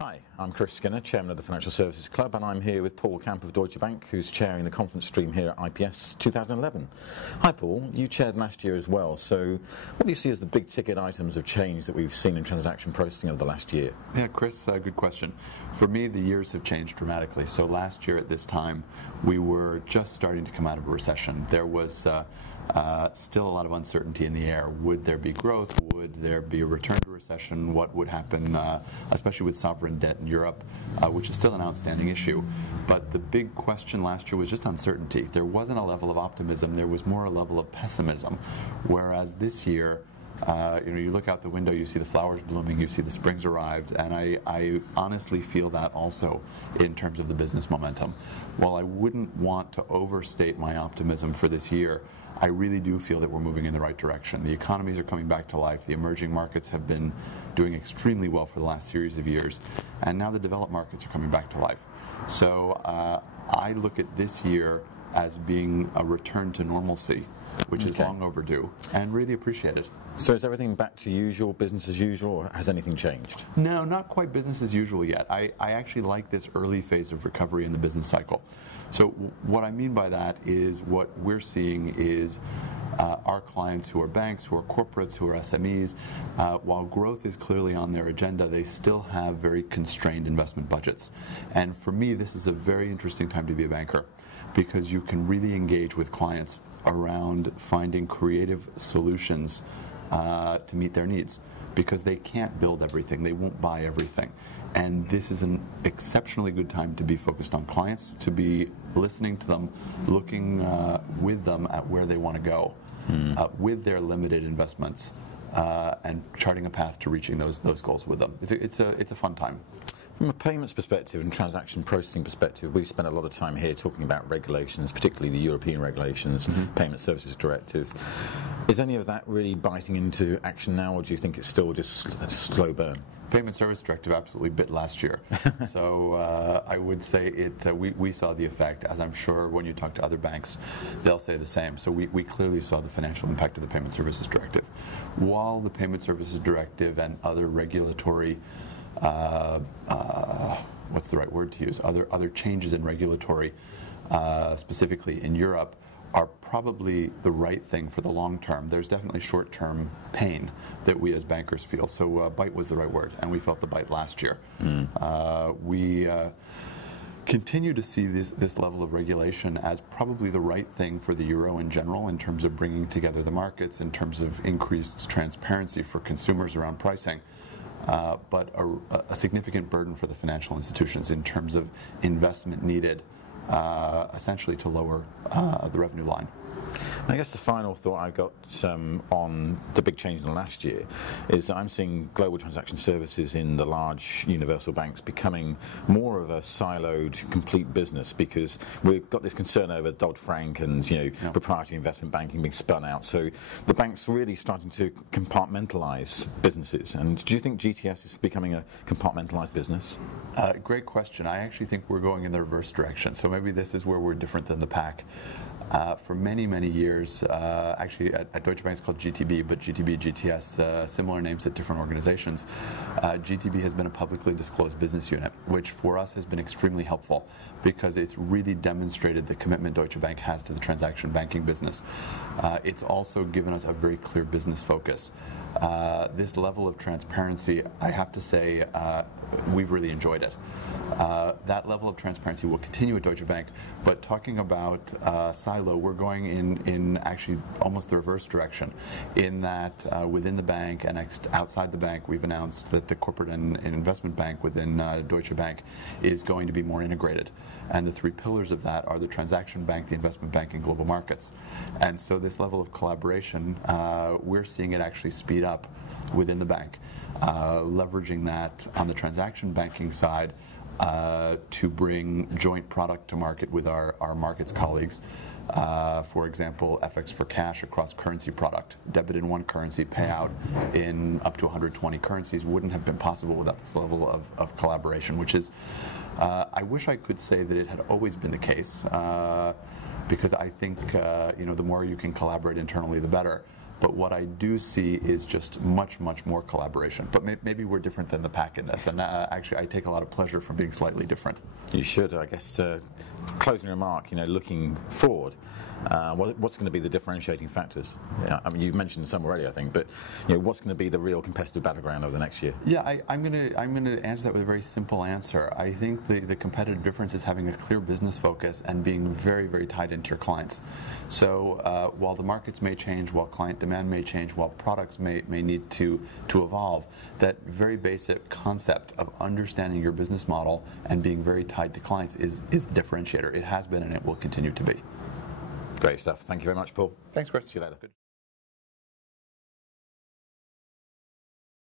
Hi, I'm Chris Skinner, Chairman of the Financial Services Club, and I'm here with Paul Camp of Deutsche Bank, who's chairing the conference stream here at IPS 2011. Hi Paul, you chaired last year as well, so what do you see as the big ticket items of change that we've seen in transaction processing over the last year? Yeah, Chris, good question. For me, the years have changed dramatically. So last year at this time, we were just starting to come out of a recession. There was still a lot of uncertainty in the air. Would there be growth? Would there be a return to recession? What would happen, especially with sovereign debt in Europe, which is still an outstanding issue. But the big question last year was just uncertainty. There wasn't a level of optimism. There was more a level of pessimism. Whereas this year, you look out the window, you see the flowers blooming, you see the spring's arrived, and I honestly feel that also in terms of the business momentum. While I wouldn't want to overstate my optimism for this year, I really do feel that we're moving in the right direction. The economies are coming back to life. The emerging markets have been doing extremely well for the last series of years, and now the developed markets are coming back to life. So I look at this year as being a return to normalcy, which is long overdue, and really appreciate it. So is everything back to usual, business as usual, or has anything changed? No, not quite business as usual yet. I actually like this early phase of recovery in the business cycle. So what I mean by that is what we're seeing is our clients who are banks, who are corporates, who are SMEs, while growth is clearly on their agenda, they still have very constrained investment budgets. And for me, this is a very interesting time to be a banker, because you can really engage with clients around finding creative solutions to meet their needs, because they can't build everything, they won't buy everything. And this is an exceptionally good time to be focused on clients, to be listening to them, looking with them at where they want to go with their limited investments, and charting a path to reaching those goals with them. It's a fun time. From a payments perspective and transaction processing perspective, we've spent a lot of time here talking about regulations, particularly the European regulations, Payment Services Directive. Is any of that really biting into action now, or do you think it's still just a slow burn? Payment Service Directive absolutely bit last year. So I would say we saw the effect, as I'm sure when you talk to other banks, they'll say the same. So we clearly saw the financial impact of the Payment Services Directive. While the Payment Services Directive and other regulatory what's the right word to use? Other changes in regulatory, specifically in Europe, are probably the right thing for the long term. There's definitely short-term pain that we as bankers feel. So bite was the right word, and we felt the bite last year. We continue to see this level of regulation as probably the right thing for the euro in general, in terms of bringing together the markets, in terms of increased transparency for consumers around pricing. But a significant burden for the financial institutions in terms of investment needed, essentially to lower the revenue line. I guess the final thought I got on the big change in the last year is that I'm seeing global transaction services in the large universal banks becoming more of a siloed, complete business, because we've got this concern over Dodd-Frank and proprietary investment banking being spun out. So the bank's really starting to compartmentalize businesses. And do you think GTS is becoming a compartmentalized business? Great question. I actually think we're going in the reverse direction. So maybe this is where we're different than the pack. For many, many years, actually at Deutsche Bank it's called GTB, but GTB, GTS, similar names at different organizations. GTB has been a publicly disclosed business unit, which for us has been extremely helpful, because it's really demonstrated the commitment Deutsche Bank has to the transaction banking business. It's also given us a very clear business focus. This level of transparency, I have to say, we've really enjoyed it. That level of transparency will continue at Deutsche Bank, but talking about silo, we're going in actually almost the reverse direction, in that within the bank and outside the bank, we've announced that the corporate and investment bank within Deutsche Bank is going to be more integrated. And the three pillars of that are the transaction bank, the investment bank, and global markets. And so this level of collaboration, we're seeing it actually speed up within the bank, leveraging that on the transaction banking side to bring joint product to market with our markets colleagues. For example, FX for cash across currency product, debit in one currency, payout in up to 120 currencies, wouldn't have been possible without this level of collaboration, which is, I wish I could say that it had always been the case, because I think the more you can collaborate internally, the better. but what I do see is just much, much more collaboration. But maybe we're different than the pack in this, and actually I take a lot of pleasure from being slightly different. You should, I guess. Closing remark, looking forward, what's going to be the differentiating factors? Yeah, I mean, you mentioned some already, I think, but what's going to be the real competitive battleground over the next year? Yeah, I'm going to answer that with a very simple answer. I think the competitive difference is having a clear business focus and being very, very tied into your clients. So while the markets may change, while client demand may change, while products may need to evolve, that very basic concept of understanding your business model and being very tied to clients is the differentiator. It has been and it will continue to be. Great stuff. Thank you very much, Paul. Thanks, Chris. See you later.